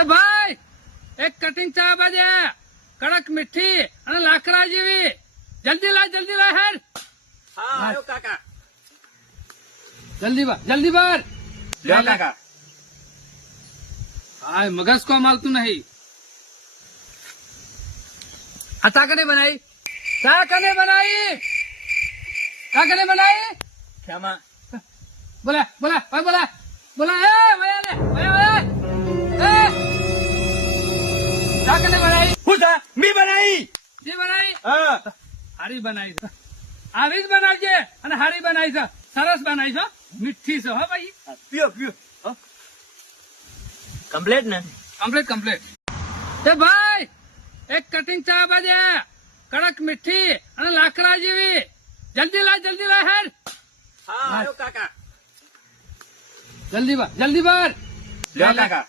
એ ભાઈ એક કટિંગ ચા બાજે કડક મીઠી અને લાકડા જેવી જલ્દી લાય હેડ. હા આવ્યો કાકા. જલ્દી બાર લ્યો કાકા. હા મગજ કો માલતું નહીં. આ ચા કને બનાવી? ક્ષમા. બોલા એ વયા ચા કને બનાવી? હું ચા મી બનાવી. જે બનાવી હા હારી બનાવી છે. હારી જ બનાવજે અને હારી બનાવી છે. સરસ બનાવી છે, મીઠી છે. હો ભાઈ પીઓ કમ્પ્લેટ ને. કમ્પ્લીટ. એ ભાઈ એક કટિંગ ચા બાજે કડક મીઠી અને લાકડા જેવી જલ્દી લાય હેડ. હા આવ્યો કાકા. જલ્દી બાર લ્યો કાકા.